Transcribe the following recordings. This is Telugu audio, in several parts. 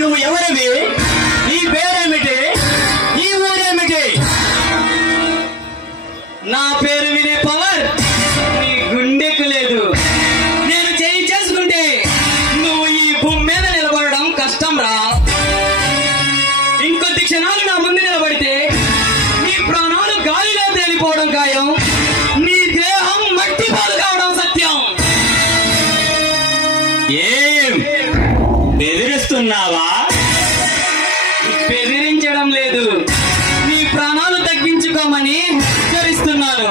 నువ్వు ఎవరివి? నీ పేరేమిటి? నీ ఊరేమిటి? నా పేరు వినే పవర్ నీ గుండెకు లేదు. నేను చేయి చేసుకుంటే నువ్వు ఈ భూమి మీద నిలబడడం కష్టం రా. ఇంకొద్ది క్షణాలు నా ముందు నిలబడితే నీ ప్రాణాలు గాలిలో తేలిపోవడం ఖాయం. నీ దేహం మట్టి పాలు కావడం సత్యం. ఏం బెదిరిస్తున్నావా? బెదిరించడం లేదు, నీ ప్రాణాలు తగ్గించుకోమని హెచ్చరిస్తున్నాను.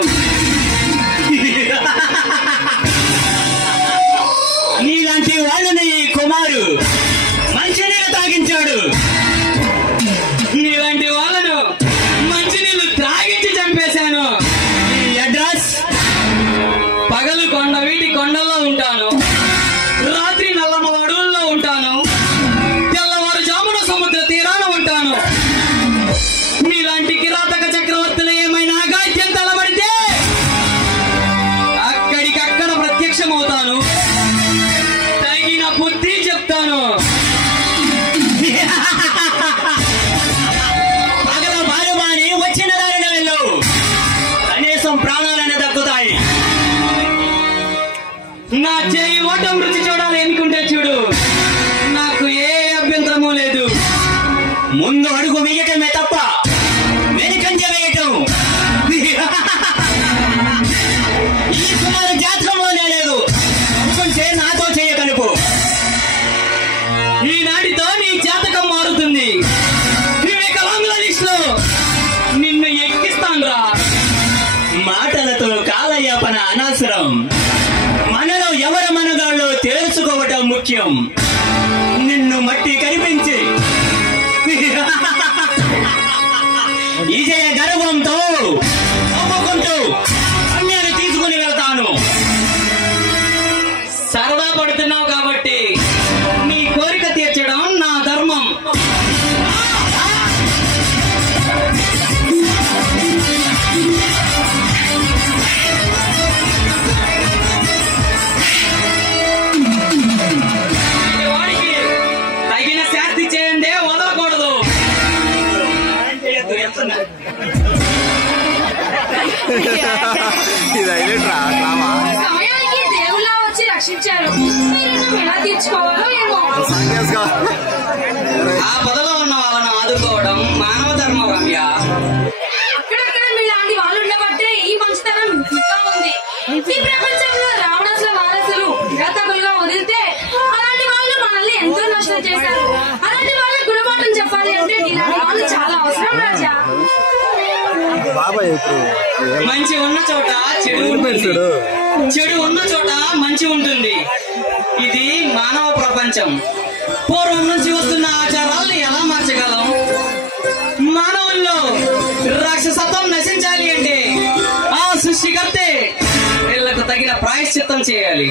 నీలాంటి వాళ్ళని ఈ కుమారు మంచినీళ్ళు తాగించాడు. నీలాంటి వాళ్ళను మంచినీళ్లు త్రాగించి చంపేశాను. ఈ అడ్రస్? పగలు వీటి కొండల్లో ఉంటాను, రాత్రి నల్లమ అడవుల్లో ఉంటాను, తెల్లవారుజామున సముద్ర తీరాన ఉంటాను. నీలాంటి కిరాతక చక్రవర్తులు ఏమైనా అగాధ్యం తలబడితే అక్కడికక్కడ ప్రత్యక్షమవుతాను, తగిన బుద్ధి చెప్తాను. పగల బారుబాని వచ్చిన దారిన వెళ్ళు, కనీసం ప్రాణాలైనా దక్కుతాయి. నా చేయి ఓటం రుచి చూడాలి అనుకుంటే చూడు, నాకు ఏ అభ్యంతరమూ లేదు. ముందు అడుగు వేయటమే తప్ప వెనుకంజ వేయటం ఈ కుమారు జాతకంలోనే లేదు. అనుకుంటే నాతో చేయ కలుపు. ఈనాటితో నీ జాతకం మారుతుంది. వివేకానంద లిస్టులో నిన్ను ఎక్కిస్తానురా. మాటలతో కాలయాపన అనవసరం. మనలో ఎవరు మనగాళ్ళు తెలుసుకోవటం ముఖ్యం. నిన్ను మట్టి కనిపించి ఇదే గర్వంతో నవ్వుకుంటూ అన్యాన్ని తీసుకుని వెళ్తాను. సరదా పడుతున్నావు కాబట్టి నీ కోరిక తీర్చడం నా ధర్మం. వాడికి తగిన శాస్తి చేయండి, వదలకూడదు. సమయానికి దేవుళ్ళ వచ్చి రక్షించారు. మీరు ఎలా తీర్చుకోవాలో ఏమో. ఆ పదలో ఉన్న వాళ్ళను ఆదుకోవడం మానవ ధర్మం రమ్య. అక్కడక్కడ మీలాంటి వాళ్ళు ఉండబట్టే ఈ మంచితనం ఇంకా ఉంది. ఈ ప్రపంచంలో రావణాసుల వారసులు కిరాతకులుగా వదిలితే అలాంటి వాళ్ళు మనల్ని ఎంతో నష్టం చేశారు. అలాంటి వాళ్ళకి గుణపాఠం చెప్పాలి అంటే ఇలాంటి వాళ్ళు చాలా అవసరం రాజా. మంచి ఉన్న చోట చెడు ఉంటుంది, చెడు ఉన్న చోట మంచి ఉంటుంది. ఇది మానవ ప్రపంచం. పూర్వం నుంచి వస్తున్న ఆచారాలను ఎలా మార్చగలం? మానవుల్లో రాక్షసత్వం నశించాలి అంటే ఆ సృష్టికర్తే వీళ్లకు తగిన ప్రాయశ్చిత్తం చేయాలి.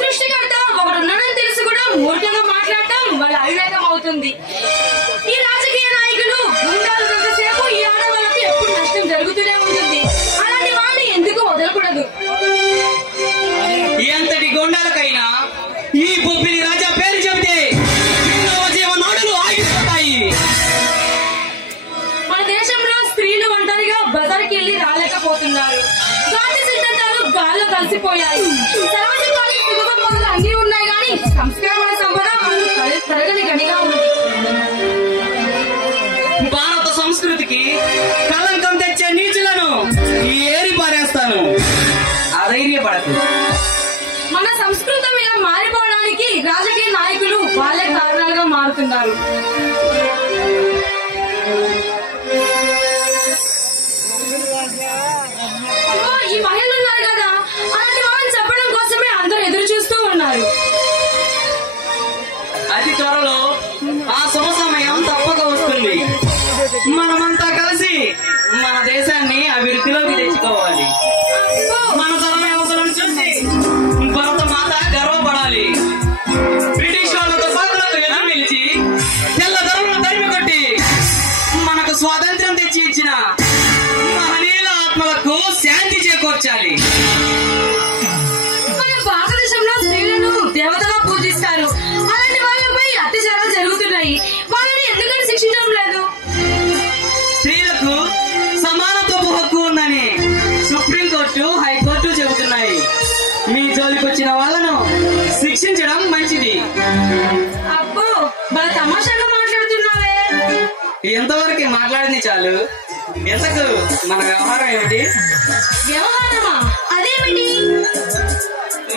సృష్టికర్త ఒకడున్నాడని తెలిసి కూడా మూర్ఖంగా మాట్లాడటం వాళ్ళ అవివేకం అవుతుంది. ఈ రాజకీయ నాయకులు గుండాలు కొంతసేపు ఈ ఆడవాళ్ళకు ఎప్పుడు నష్టం జరుగుతూనే ఉంటుంది. అలాంటి వాళ్ళని ఎందుకు వదలకూడదు. ఎంతటి గొండాలకైనా ఈ బొబ్బిలి రాజా పేరు చెబితే ఎన్నో జీవనాడులు ఆగిపోతాయి. మన దేశంలో స్త్రీలు ఒంటరిగా బజార్కి వెళ్లి రాలేకపోతున్నారు. గాంధీ సిద్ధాంతాలు గాల్లో కలిసిపోయాయి. సమాజంలోని సుఖపదాలు అన్ని ఉన్నాయి కానీ సంస్కారమైన సంపద తరగని గనిగా ఉంది. భారత సంస్కృతికి కళంకం తెచ్చే నీచులను ఏరి పారేస్తాను. అధైర్యపడకు. మన సంస్కృతం ఇలా మారిపోవడానికి రాజకీయ నాయకులు వాళ్ళే కారణాలుగా మారుతున్నారు. ఈ మహిళలు ఉన్నారు కదా, అలాంటి వాళ్ళని చెప్పడం కోసమే అందరూ ఎదురు చూస్తూ ఉన్నారు. అతి త్వరలో ఆ శుభ సమయం తప్పక వస్తుంది. మనమంతా కలిసి మన దేశాన్ని అభివృద్ధిలోకి తెచ్చుకోవాలి. మన తరం యువకులను చూసి భరత మాత గర్వపడాలి. బ్రిటిష్ వాళ్ళతో సాకులకు ఎదురు నిలిచి తెల్ల ధరలను తరిమి కొట్టి మనకు స్వాతంత్ర్యం తెచ్చి ఇచ్చిన మహనీయుల ఆత్మలకు శాంతి చేకూర్చాలి. మన భారతదేశంలో స్త్రీలను దేవతగా పూజిస్తారు. అలాంటి వాళ్ళపై అత్యాచారాలు జరుగుతున్నాయి. చేస్తున్నాయి. వాళ్ళని ఎందుకని శిక్షించడం లేదు? స్త్రీలకు సమానత్వపు హక్కు ఉందని సుప్రీంకోర్టు, హైకోర్టు చెబుతున్నాయి. మీ జోలికి వచ్చిన వాళ్ళను శిక్షించడం మంచిది. అబ్బో, బాగా తమాషాగా మాట్లాడుతున్నావే. ఎంతవరకు మాట్లాడింది చాలు. ఎంతకు మన వ్యవహారం ఏమిటి? వ్యవహారమా? అదేమిటి?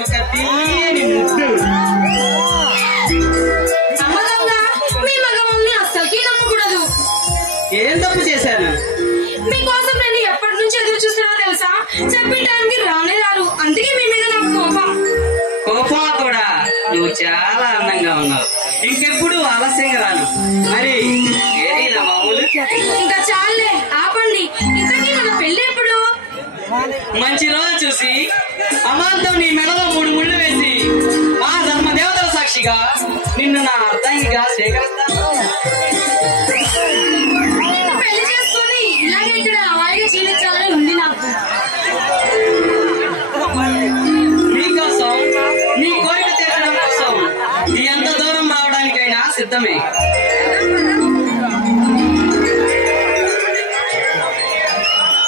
ఒక తీయని ముద్దు. నమ్మకంగా మీ మగవాళ్ళని అస్సలకి నమ్మకూడదు. ఏం తప్పు చేశాను? మీకోసం నేను ఎప్పటి నుంచి ఎదురు చూస్తున్నా తెలుసా? చెప్పే టైంకి రానే రారు. అందుకే మీ మీద నాకు కోపం. కోపంలో కూడా నువ్వు చాలా అందంగా ఉన్నావు. ఇంకెప్పుడు ఆలస్యంగా రాను. మరి ఏది నా మామూలు? ఇంకా చాలే, ఆపండి. ఇంతకీ మన పెళ్లి ఎప్పుడు? మంచి రోజు చూసి అమాంతం నీ మెడలో 3 ముళ్ళు వేసి మా ధర్మదేవతల సాక్షిగా నిన్ను నా అర్థంగా స్వీకరిస్తాను. పెళ్లి చేసుకొని ఇలాగే ఇక్కడ హాయిగా జీవించాలని ఉంది నాకు. నీకోసం, నీ కోరిక తీరడం కోసం ఎంత దూరం రావడానికైనా సిద్ధమే.